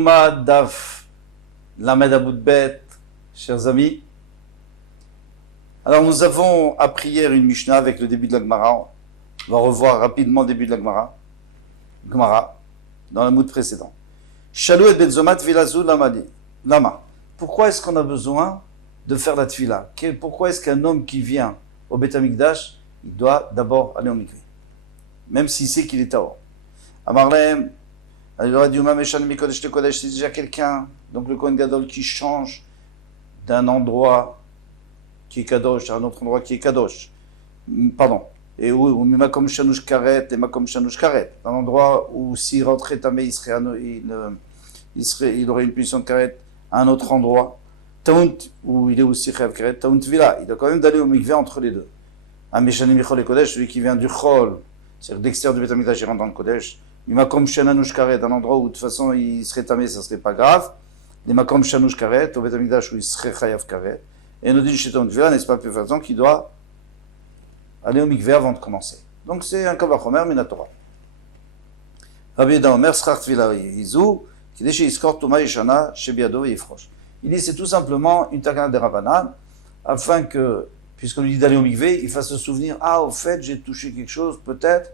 Yuma Daf Lamed Aboudbet, chers amis. Alors nous avons appris hier une Mishnah avec le début de la Gemara. On va revoir rapidement le début de la Gemara, dans le mood précédent. Shalou et Benzomat Vilazou Lama. Pourquoi est-ce qu'on a besoin de faire la tfila? Pourquoi est-ce qu'un homme qui vient au Beth Amikdash, il doit d'abord aller au mikvé, même s'il sait qu'il est tahor? Amarlem, il aurait dit c'est déjà quelqu'un, donc le Kohen Gadol qui change d'un endroit qui est kadosh à un autre endroit qui est kadosh. Pardon. Et où Makom Shanush Karet et Makom Shanush Karet. Un endroit où s'il rentrait tamé, il aurait une punition de Karet à un autre endroit. Taunt, où il est aussi Chayav Karet, Taunt Vila. Il doit quand même d'aller au mikvé entre les deux. Un Meshanim Michol et Kodesh, celui qui vient du Chol, c'est-à-dire d'extérieur du Beth Amikdash, il rentre dans le Kodesh. Les Makom Shanush Karet, un endroit où de toute façon il serait tamé, ça serait pas grave. Les Makom Shanush Karet, au Beth Amikdash où il serait Chayav Karet. Et nous dit chez Taunt Vila, n'est-ce pas, plus façon qu'il doit aller au mikvé avant de commencer. Donc c'est un kavachomer minatora. Rabbi Yehuda Omer Schach Tvila Yizou, qui dit chez Iskor Touma Yishana, chez Biado et Yifrosh. Il dit c'est tout simplement une takana de Rabbanan, afin que, puisqu'on lui dit d'aller au mikvé, il fasse se souvenir, ah au fait j'ai touché quelque chose, peut-être,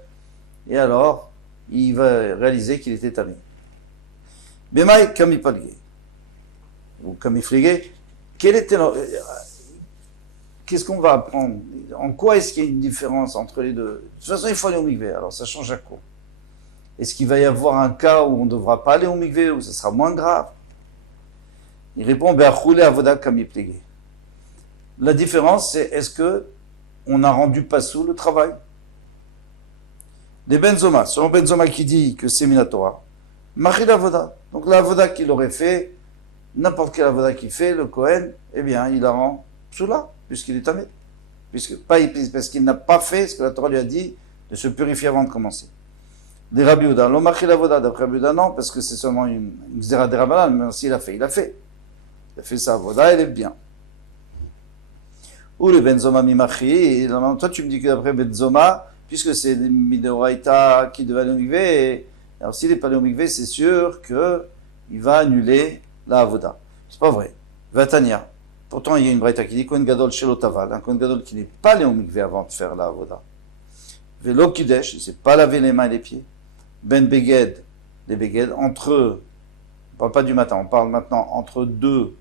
et alors il va réaliser qu'il était tamé. Bemaï Kamipalge, ou Kamiflige, quel était qu'est-ce qu'on va apprendre? En quoi est-ce qu'il y a une différence entre les deux? De toute façon, il faut aller au mikvé, alors ça change à quoi? Est-ce qu'il va y avoir un cas où on ne devra pas aller au mikvé, où ça sera moins grave? Il répond, la différence, c'est est-ce que on a rendu passou le travail? Les Benzoma, selon Benzoma qui dit que c'est Minatora, Machi l'avoda. Donc l'avoda qu'il aurait fait, n'importe quel avoda qu'il fait, le Kohen, eh bien, il la rend psoula, puisqu'il est tamé. Parce qu'il n'a pas fait ce que la Torah lui a dit de se purifier avant de commencer. Des Rabbi Yehuda, l'Omachi l'avoda, d'après Rabbi Yehuda, non, parce que c'est seulement une xéra de Rabbanan, mais s'il a fait, il a fait. Il a fait sa avoda, elle est bien. Ou le Benzoma Mimachi, toi tu me dis que d'après Benzoma, puisque c'est des Midoraïta qui devaient aller au mikvé, alors s'il n'est pas allé au mikvé, c'est sûr qu'il va annuler la avoda. C'est pas vrai. Vatania. Pourtant, il y a une braïta qui dit Kohen Gadol Shelo Taval, un Kohen Gadol qui n'est pas allé au mikvé avant de faire la avoda. Velo Kidesh, il ne s'est pas lavé les mains et les pieds. Ben Beged, les Beged, entre eux, on ne parle pas du matin, on parle maintenant entre deux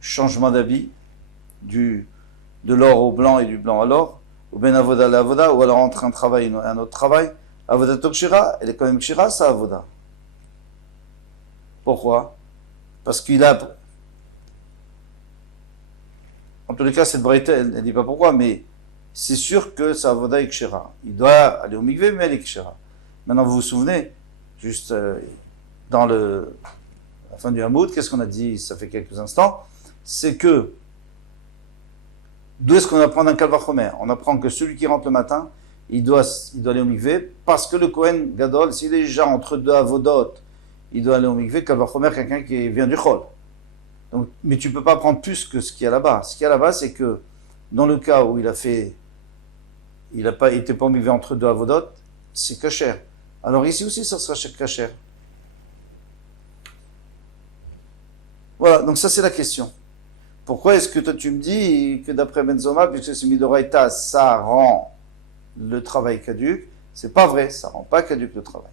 changements d'habit, de l'or au blanc et du blanc à l'or, ou Ben Avoda la Avoda, ou alors entre un travail et un autre travail. Avoda Tokshira, elle est quand même Kshira, ça Avoda. Pourquoi? Parce qu'il a. En tous les cas, cette braïta, elle ne dit pas pourquoi, mais c'est sûr que sa avoda est kshera. Il doit aller au mikvé, mais elle est kshera. Maintenant, vous vous souvenez, juste dans la fin du Hamoud, qu'est-ce qu'on a dit, ça fait quelques instants? C'est que, d'où est-ce qu'on apprend d'un kalvachomer? On apprend que celui qui rentre le matin, il doit aller au mikvé, parce que le Kohen Gadol, s'il est déjà entre deux avodot, il doit aller au mikvé, kalvachomer, quelqu'un qui vient du chol. Donc, mais tu ne peux pas prendre plus que ce qu'il y a là-bas. Ce qu'il y a là-bas, c'est que dans le cas où il n'a pas été pas mikvé entre deux avodot, c'est kasher. Alors ici aussi, ça sera kasher. Voilà, donc ça c'est la question. Pourquoi est-ce que toi tu me dis que d'après Benzoma, puisque c'est Midoraïta, ça rend le travail caduc? C'est pas vrai, ça rend pas caduc le travail.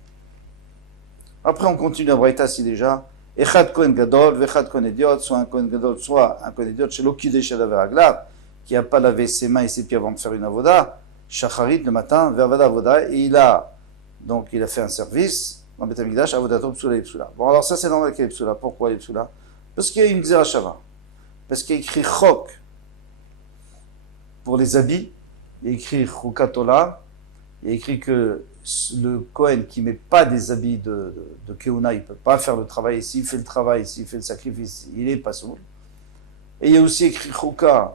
Après on continue à Braïta si déjà. Echad Kohen Gadol, Vechad Kohen Idiot, soit un Kohen Gadol, soit un Kohen Idiot, chez l'Okidesh Aglav, qui n'a pas lavé ses mains et ses pieds avant de faire une avoda, Shacharit le matin, Vervada Avoda, et il a fait un service dans Beth Amikdash, Avodato Psula et Psula. Bon, alors ça c'est normal qu'il y ait Psula. Pourquoi il y a Psula? Parce qu'il y a une Xera Shava. Parce qu'il y a écrit Chok pour les habits, il y a écrit Chokatola, il y a écrit que le Kohen qui ne met pas des habits de Keuna, il ne peut pas faire le travail. Et s'il fait le travail, s'il fait le sacrifice, il n'est pas sourd. Et il y a aussi écrit Choka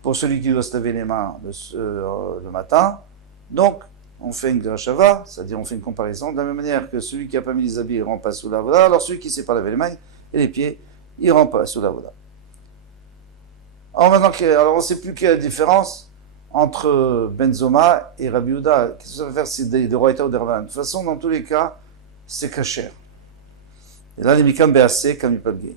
pour celui qui doit se laver les mains le matin. Donc, on fait une grachava, c'est-à-dire on fait une comparaison. De la même manière que celui qui n'a pas mis les habits, il ne rend pas sous la voda. Alors celui qui ne sait pas laver les mains et les pieds, il ne rend pas sous la voda. Alors maintenant, on ne sait plus quelle est la différence entre Benzoma et Rabbi Yehuda. Qu'est-ce que ça va faire? C'est des Roïta ou des Rabbanan. De toute façon, dans tous les cas, c'est kasher. Et là, les mikam be'aseh comme ipalgé.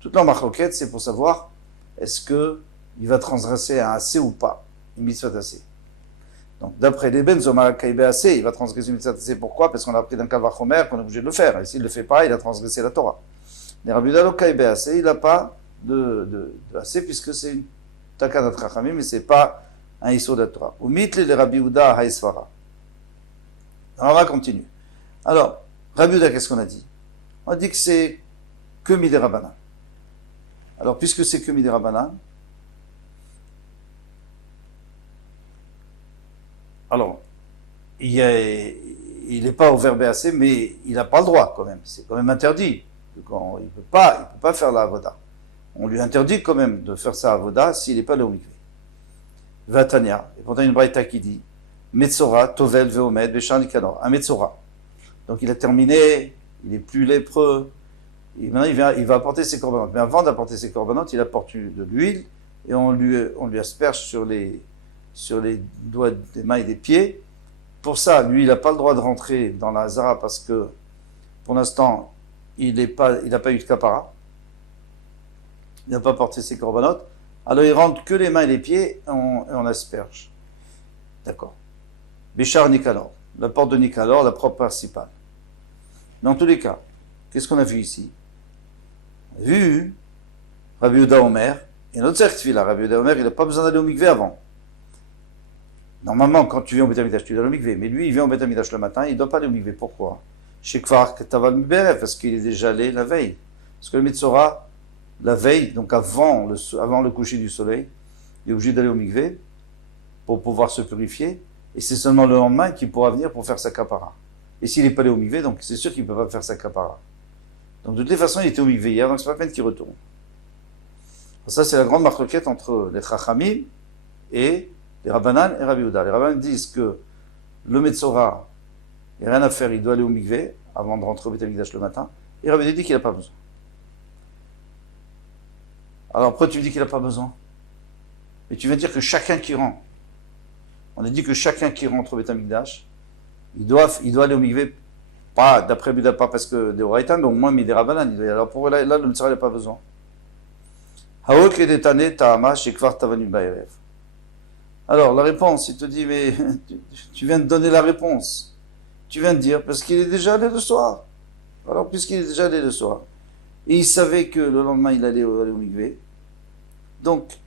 Toute la marloquette, c'est pour savoir est-ce que il va transgresser un assez ou pas, une mitzvah assez. Donc, d'après les benzoma kaibé assez, il va transgresser une mitzvah assez. Pourquoi? Parce qu'on a appris d'un kavachomer qu'on est obligé de le faire. Et s'il ne le fait pas, il a transgressé la Torah. Mais Rabbi Yehuda lo kaibé assez, il n'a pas de assez puisque c'est une takanat chachamim, mais c'est pas un issur de la Torah. Ou mitle le Rabbi Yehuda haïsfara. Alors, on va continuer. Alors, Rabbi Yehuda, qu'est-ce qu'on a dit? On a dit que c'est que midé Rabbanan. Alors, puisque c'est que midé Rabbanan, alors, il n'est pas au verbe assez, mais il n'a pas le droit quand même. C'est quand même interdit. Il ne peut pas faire la avoda. On lui interdit quand même de faire sa avoda s'il n'est pas le mikvé. Vatania, et pourtant une braïta qui dit Metzora, Tovel, Veomed, Béchar, Nikanor. Un Metzora. Donc il a terminé, il n'est plus lépreux. Et maintenant il va apporter ses corbanotes. Mais avant d'apporter ses corbanotes, il apporte de l'huile et on lui asperge sur les doigts des mains et des pieds. Pour ça, lui, il n'a pas le droit de rentrer dans la Hazara parce que pour l'instant, il n'a pas eu de capara. Il n'a pas porté ses corbanotes. Alors il rentre que les mains et les pieds et on asperge. D'accord. Béchar Nicanor, la porte de Nicanor, la porte principale. Dans tous les cas, qu'est-ce qu'on a vu ici? On a vu Rabbi Yehuda Omer, et notre certifila, Rabbi Yehuda Omer, il n'a pas besoin d'aller au mikvé avant. Normalement, quand tu viens au Beth Amikdash, tu dois aller au mikvé, mais lui, il vient au Beth Amikdash le matin, il ne doit pas aller au mikvé. Pourquoi? Chez Kfar Taval Miberev, parce qu'il est déjà allé la veille. Parce que le Metzora, la veille, donc avant le coucher du soleil, il est obligé d'aller au mikvé pour pouvoir se purifier, et c'est seulement le lendemain qu'il pourra venir pour faire sa kapara. Et s'il n'est pas allé au mikvé, donc c'est sûr qu'il ne peut pas faire sa kapara. Donc de toutes les façons, il était au mikvé hier, donc c'est pas la peine qu'il retourne. Ça, c'est la grande marquette entre les Chachamim et les Rabbanan et Rabbi Yehuda. Les Rabbanan disent que le Metzora, il n'y a rien à faire, il doit aller au mikvé avant de rentrer au Beth Amikdash le matin, et Rabbi Yehuda dit qu'il n'a pas besoin. Alors pourquoi tu me dis qu'il n'a pas besoin? Mais tu veux dire que chacun qui rentre, on a dit que chacun qui rentre au Beth Amikdash, il doit aller au mikvé, pas d'après Buda, pas parce que des Oraïtan, mais au moins des Rabbanan. Alors pour là, le Metzora, il n'a pas besoin. Alors la réponse, il te dit, mais tu viens de donner la réponse. Tu viens de dire, parce qu'il est déjà allé le soir. Alors puisqu'il est déjà allé le soir, et il savait que le lendemain il allait au mikvé, donc,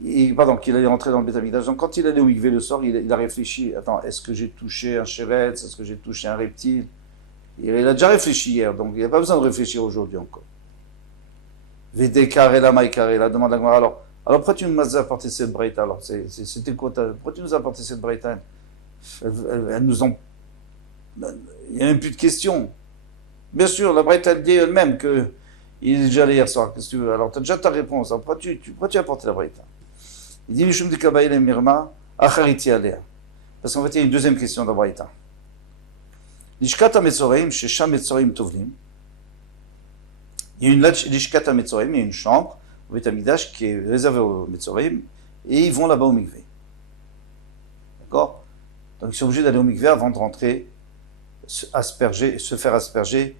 qu'il allait rentrer dans le Beth Amikdash. Donc quand il allait au mikvé le soir, il a réfléchi, attends, est-ce que j'ai touché un chéretz, est-ce que j'ai touché un reptile? Il a déjà réfléchi hier, donc il n'y a pas besoin de réfléchir aujourd'hui encore. Védékarela, maïkarela, demande la Gemara. Alors pourquoi tu nous as apporté cette braïta? Alors, c'était quoi pourquoi tu nous as apporté cette braïta? Elle nous en... Il n'y a même plus de questions. Bien sûr, la braïta dit elle-même qu'il est déjà allé hier soir. Qu'est-ce que tu veux? Alors, tu as déjà ta réponse. Alors, pourquoi tu as apporté la braïta? Il dit, Mishum de Kabaïl et Mirma, Achariti Alea. Parce qu'en fait, il y a une deuxième question dans la braïta. Lishkata Metzoreim, Shesham Metzoreim Tovlim. Il y a une Lishkata Metzoreim, il y a une chambre au Beth Amikdash qui est réservée aux Metzoreim, et ils vont là-bas au mikvé. D'accord? Donc ils sont obligés d'aller au mikvé avant de rentrer, se faire asperger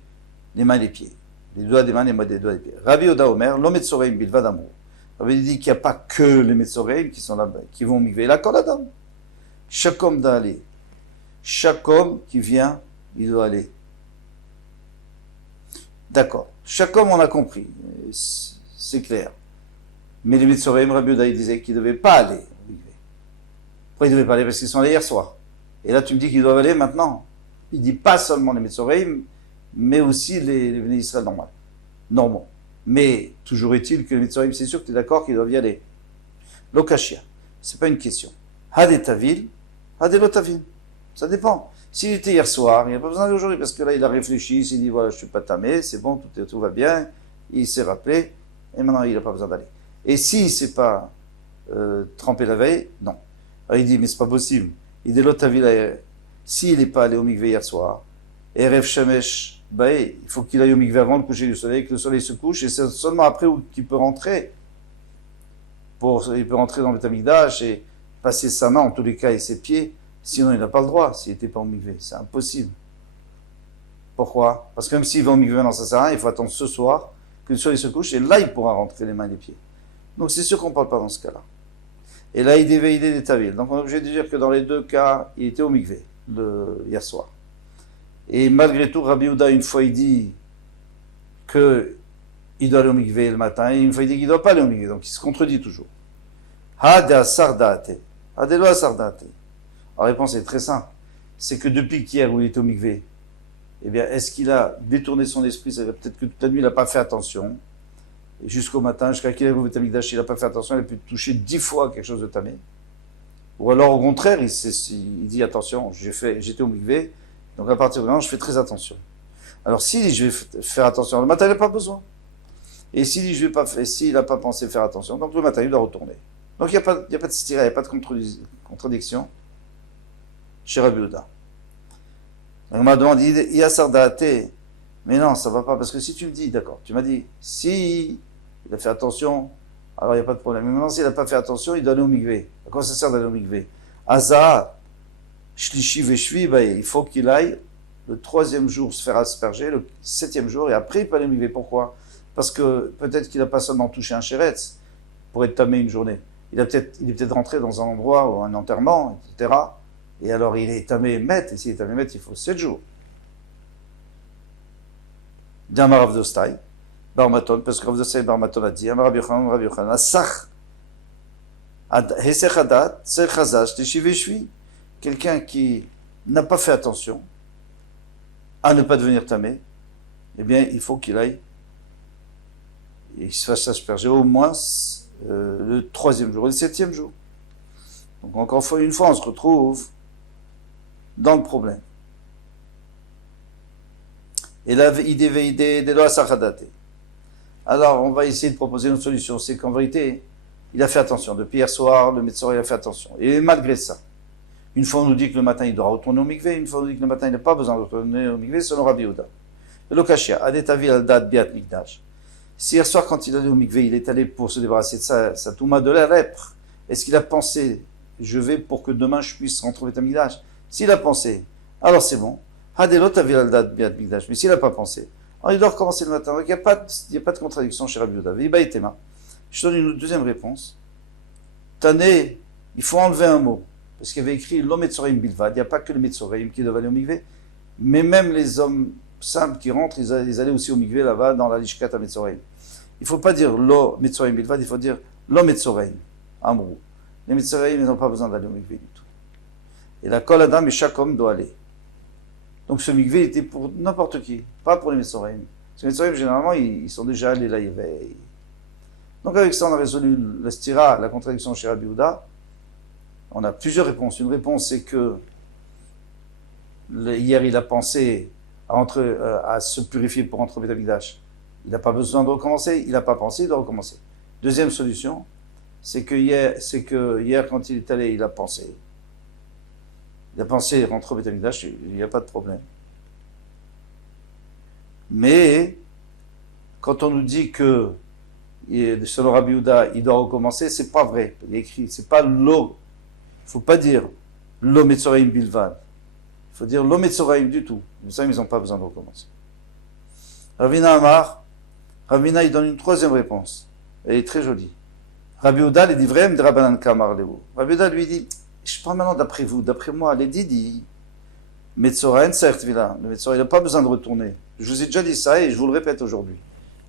les mains et les pieds. Les doigts des mains et les doigts des pieds. Rabbi Yehuda Omer, lo Metzoreim bilvad amro. Rabbi dit qu'il n'y a pas que les Metzoreim qui sont là-bas, qui vont au mikvé. La kol adam. Chaque homme doit aller. Chaque homme qui vient, il doit aller. D'accord. Chaque homme, on a compris. C'est clair. Mais les Metzoreim, Rabbi Yehuda, il disait qu'ils ne devaient pas aller au mikvé. Pourquoi ils ne devaient pas aller? Parce qu'ils sont allés hier soir. Et là, tu me dis qu'ils doivent aller maintenant. Il dit pas seulement les Metzoreim, mais aussi les Bnei Israël normaux. Mais toujours est-il que les Metzoreim, c'est sûr que tu es d'accord qu'ils doivent y aller. Lokashia, c'est pas une question. Hadetavil, Hadelotavil. Ça dépend. S'il était hier soir, il n'y a pas besoin d'aller aujourd'hui, parce que là, il a réfléchi, il s'est dit, voilà, je ne suis pas tamé, c'est bon, tout va bien, il s'est rappelé, et maintenant, il n'a pas besoin d'aller. Et s'il ne s'est pas trempé la veille, non. Alors, il dit, mais c'est pas possible. Il dit, l'otavil, s'il n'est pas allé au mikvé hier soir, Erev Shemesh, il faut qu'il aille au mikvé avant le coucher du soleil, que le soleil se couche, et c'est seulement après qu'il peut rentrer. Il peut rentrer dans le Beth Amikdash et passer sa main, en tous les cas, et ses pieds. Sinon, il n'a pas le droit s'il n'était pas au mikvé. C'est impossible. Pourquoi? Parce que même s'il va au mikvé, non, ça sert à rien, il faut attendre ce soir que le soleil se couche, et là, il pourra rentrer les mains et les pieds. Donc c'est sûr qu'on ne parle pas dans ce cas-là. Et là, il devait aider des tavils. Donc on est obligé de dire que dans les deux cas, il était au mikvé, hier soir. Et malgré tout, Rabbi Yehuda, une fois, il dit qu'il doit aller au mikvé le matin, et une fois, il dit qu'il ne doit pas aller au mikvé. Donc il se contredit toujours. Hada sardate. Hadelo sardate. La réponse est très simple. C'est que depuis qu'hier où il était au mikvé, eh bien, est-ce qu'il a détourné son esprit? Ça veut peut-être que toute la nuit, il n'a pas fait attention. Et jusqu'au matin, jusqu'à qu'il arrive au Betamikdash, il n'a pas fait attention, il a pu toucher 10 fois quelque chose de tamé. Ou alors, au contraire, il dit attention, j'étais au mikvé, donc à partir de maintenant, je fais très attention. Alors, s'il dit je vais faire attention, le matin, il n'a pas besoin. Et s'il dit je vais pas faire, s'il n'a pas pensé faire attention, donc le matin, il doit retourner. Donc, il n'y a pas de stira, il n'y a pas de contradiction chez Rabbi Yehuda. On m'a demandé, il y a Sardate. Mais non, ça ne va pas, parce que si tu me dis, d'accord, tu m'as dit, si il a fait attention, alors il n'y a pas de problème. Mais maintenant, s'il n'a pas fait attention, il doit aller au mikvé. À quoi ça sert d'aller au mikvé? Aza, shlishi veshvi, il faut qu'il aille le 3e jour se faire asperger, le 7e jour, et après il peut aller au mikvé. Pourquoi? Parce que peut-être qu'il n'a pas seulement touché un chéretz pour être tamé une journée. Il est peut-être rentré dans un endroit ou un enterrement, etc. Et alors il est tamé met, et s'il est tamé met, il faut 7 jours. D'un Rav Dostai, Barmaton, parce que Rav Dostai Barmaton a dit, Rabbi Yochanan, Asach, Hesech Hadat, Ser Chazash, Teshiveshvi, quelqu'un qui n'a pas fait attention à ne pas devenir tamé, eh bien, il faut qu'il aille et il se fasse asperger au moins le 3e jour et le 7e jour. Donc, encore une fois, on se retrouve dans le problème. Et là, il devait aider des lois sachadate. Alors, on va essayer de proposer une solution. C'est qu'en vérité, il a fait attention. Depuis hier soir, le médecin, il a fait attention. Et malgré ça, une fois on nous dit que le matin, il doit retourner au mikvé, une fois on nous dit que le matin, il n'a pas besoin de retourner au mikvé, selon Rabbi Yehuda. Et le kashia, adetavi al-dad biat mikdash. Si hier soir, quand il allait au mikvé, il est allé pour se débarrasser de sa touma de la lèpre, est-ce qu'il a pensé, je vais pour que demain je puisse rentrer au mikdash? S'il a pensé, alors c'est bon. Mais s'il n'a pas pensé, alors il doit recommencer le matin. Donc il n'y a pas de contradiction chez Rabbi Yehuda. Je donne une deuxième réponse. Tané, il faut enlever un mot. Parce qu'il y avait écrit l'Ometzoraim Bilvad. Il n'y a pas que les Metzoraim qui doivent aller au mikvé. Mais même les hommes simples qui rentrent, ils allaient aussi au mikvé là-bas dans la Lishkat à Metzoraim. Il ne faut pas dire l'Ometzoraim Bilvad, il faut dire l'Ometzoraim. Amrou. Les Metzoraim, ils n'ont pas besoin d'aller au mikvé du tout. Et la Kol Adam et chaque homme doit aller. Donc ce mikvé était pour n'importe qui, pas pour les Metzoraim. Parce que les Metzoraim, généralement, ils sont déjà allés là, ils veillent. Donc avec ça, on a résolu la stira, la contradiction chez Rabbi Yehuda. On a plusieurs réponses. Une réponse, c'est que hier, il a pensé à se purifier pour rentrer au Beth Amikdash. Il n'a pas besoin de recommencer. Il n'a pas pensé, il doit recommencer. Deuxième solution, c'est que hier, quand il est allé, il a pensé. Il a pensé rentrer au Beth Amikdash, il n'y a pas de problème. Mais, quand on nous dit que, selon Rabbi Yehuda, il doit recommencer, c'est pas vrai. Il est écrit, c'est pas l'eau. Il ne faut pas dire l'eau Metzoraim Bilvad. Il faut dire l'eau Metzoraim du tout. Ça, ils n'ont pas besoin de recommencer. Ravina Amar, Ravina, il donne une troisième réponse. Elle est très jolie. Rabbi Yehuda, il dit vraiment de Rabbanan Kamar Lehu. Rabbi Yehuda lui dit, je parle maintenant d'après vous, d'après moi, les Didi, Metzoraim, certes, le Metzoraim, il n'a pas besoin de retourner. Je vous ai déjà dit ça et je vous le répète aujourd'hui.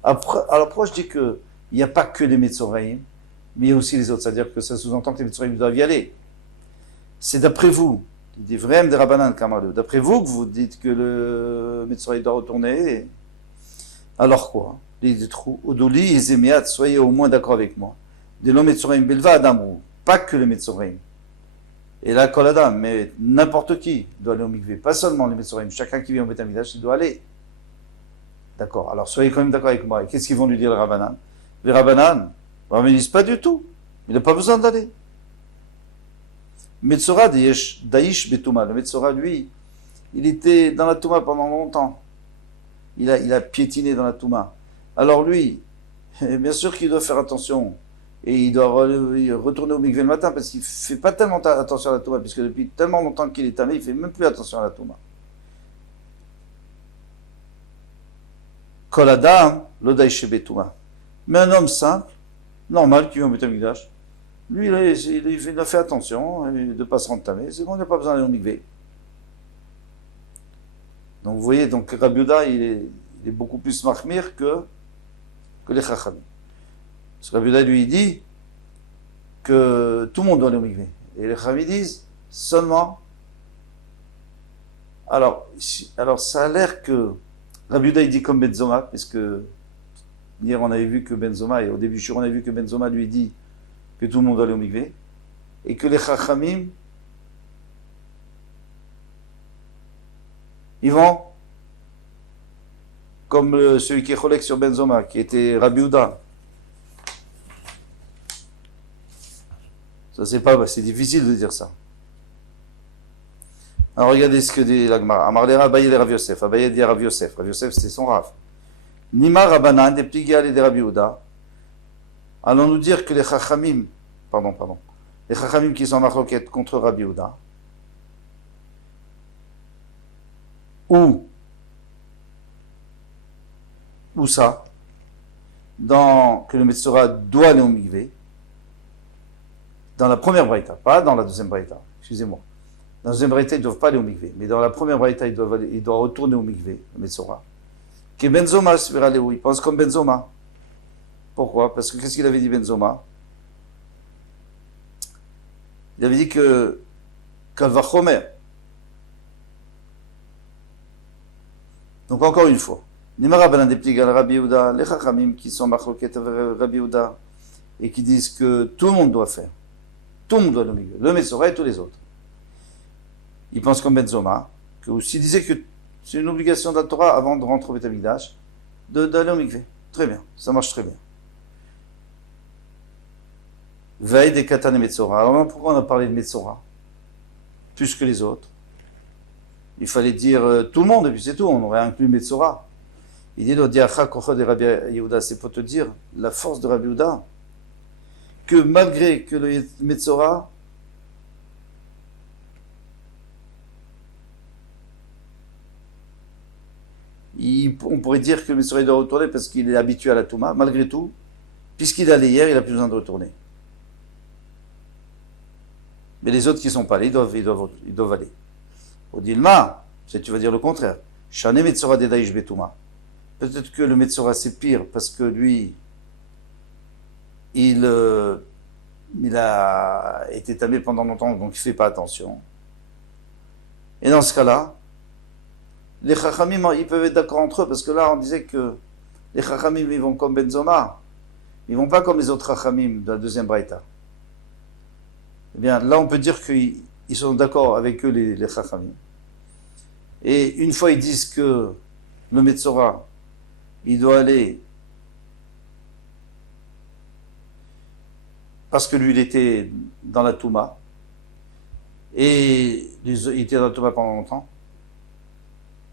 Alors pourquoi je dis qu'il n'y a pas que les Metzoraim, mais il y a aussi les autres, c'est-à-dire que ça sous-entend que les Metzoraim doivent y aller. C'est d'après vous, il dit vraiment des Rabbanan Kamarle, d'après vous que vous dites que le Metzoraim doit retourner. Alors quoi? Il dit trop, Odoli et Zemiat, soyez au moins d'accord avec moi. De l'homme Metzoraim Belva Adamou, pas que les Metzoraim. Et là, Koladam, mais n'importe qui doit aller au mikvé, pas seulement les Metzoraim, chacun qui vient au Beth Amikdash, il doit aller. D'accord, alors soyez quand même d'accord avec moi. Et qu'est-ce qu'ils vont lui dire les Rabbanan? Les Rabbanan, ils ne disent pas du tout. Il n'a pas besoin d'aller. Metzora Daïsh Betouma. Le Metzora, lui, il était dans la Touma pendant longtemps. Il a piétiné dans la Touma. Alors lui, bien sûr qu'il doit faire attention. Et il doit retourner au mikvé le matin parce qu'il ne fait pas tellement attention à la Touma, puisque depuis tellement longtemps qu'il est tamé, il ne fait même plus attention à la Touma. Kol Adam, Lodai Shebetuma. Mais un homme simple, normal, qui vit au Beth Amikdash, lui, il a fait attention de ne pas se rentamer. C'est bon, il n'a pas besoin d'aller au mikvé. Donc vous voyez, donc Rabbi Yehuda, il est beaucoup plus mahmir que les Chachamim. Parce que Rabbi Yehuda lui dit que tout le monde doit aller au mikvé. Et les Chachamim disent seulement. Alors ça a l'air que Rabbi Yehuda il dit comme Benzoma, puisque hier on avait vu que Benzoma, et au début on avait vu que Benzoma lui dit que tout le monde doit aller au mikvé, et que les Chachamim ils vont comme celui qui est cholek sur Benzoma, qui était Rabbi Yehuda. Ça c'est difficile de dire ça. Alors regardez ce que dit l'Agmara. Amarlera Abaye le Rav Yosef. Abaye dit Rav Yosef. Rav Yosef c'était son Rav. Nima Rabanan des Pligal et des Rabbi Yehuda. Allons-nous dire que les Chachamim, les Chachamim qui sont en marloquette contre Rabbi Yehuda, ou ça, que le Metzora doit aller au mikvé, dans la première braïta, pas dans la deuxième braïta, excusez-moi. Dans la deuxième braïta, ils ne doivent pas aller au mikvé, mais dans la première braïta, il doit retourner au mikvé, le Metzora. Que Benzoma, il pense comme Benzoma. Pourquoi? Parce que qu'est-ce qu'il avait dit Benzoma? Il avait dit que Kalvachomer. Donc encore une fois, Nimara Banan des Pligal Rabbi Yehuda, les Chachamim qui sont marloquettes avec Rabbi Yehuda et qui disent que tout le monde doit faire. Tout le monde doit aller au mikvé, le Metzora et tous les autres. Ils pensent comme Benzoma, que s'il disait que c'est une obligation de la Torah avant de rentrer au Beth Amikdash, d'aller au mikvé. Très bien, ça marche très bien. Veille des Katan et Metzora. Alors pourquoi on a parlé de Metzora plus que les autres? Il fallait dire tout le monde, et puis c'est tout, on aurait inclus Metzora. Il dit, de Rabbi Yehuda, c'est pour te dire la force de Rabbi Yehuda, que malgré que le Metzora, on pourrait dire que le Metzora doit retourner parce qu'il est habitué à la Touma, malgré tout, puisqu'il allait hier, il n'a plus besoin de retourner. Mais les autres qui ne sont pas allés, ils doivent aller. Au Dilma, tu vas dire le contraire. Shane Metzora Dedaïsh Betouma. Peut-être que le Metzora c'est pire parce que lui, il a été tamé pendant longtemps, donc il ne fait pas attention. Et dans ce cas-là, les Chachamim, ils peuvent être d'accord entre eux, parce que là, on disait que les Chachamim, ils vont comme Benzoma. Ils ne vont pas comme les autres Chachamim de la deuxième Braïta. Eh bien, là, on peut dire qu'ils sont d'accord avec eux, les Chachamim. Et une fois, ils disent que le Metzora, il doit aller parce que lui, il était dans la Touma. Et il était dans la Touma pendant longtemps.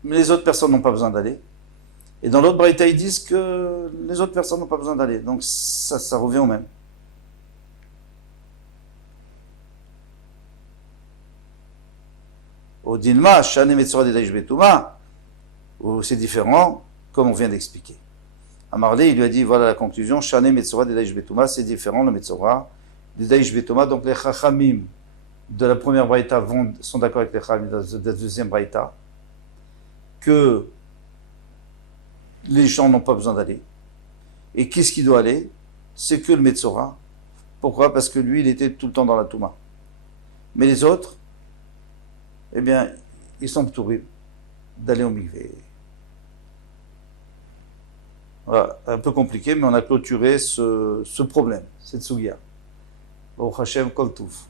Mais les autres personnes n'ont pas besoin d'aller. Et dans l'autre braïta, ils disent que les autres personnes n'ont pas besoin d'aller. Donc ça revient au même. Au Dilma, Shane Metzora Dedaïsh Betouma, c'est différent, comme on vient d'expliquer. Amarlé, il lui a dit, voilà la conclusion, Shane Metzora Dedaïsh Betouma, c'est différent, le Metzora Dedaïsh Betouma. Donc les Chachamim de la première braïta sont d'accord avec les Chachamim de la deuxième braïta, que les gens n'ont pas besoin d'aller. Et qu'est-ce qui doit aller? C'est que le Metzora. Pourquoi? Parce que lui, il était tout le temps dans la Touma. Mais les autres, eh bien, ils sont ptourés d'aller au mikvé. Voilà, un peu compliqué, mais on a clôturé ce problème, cette sougia. Au Hashem Kol Touf.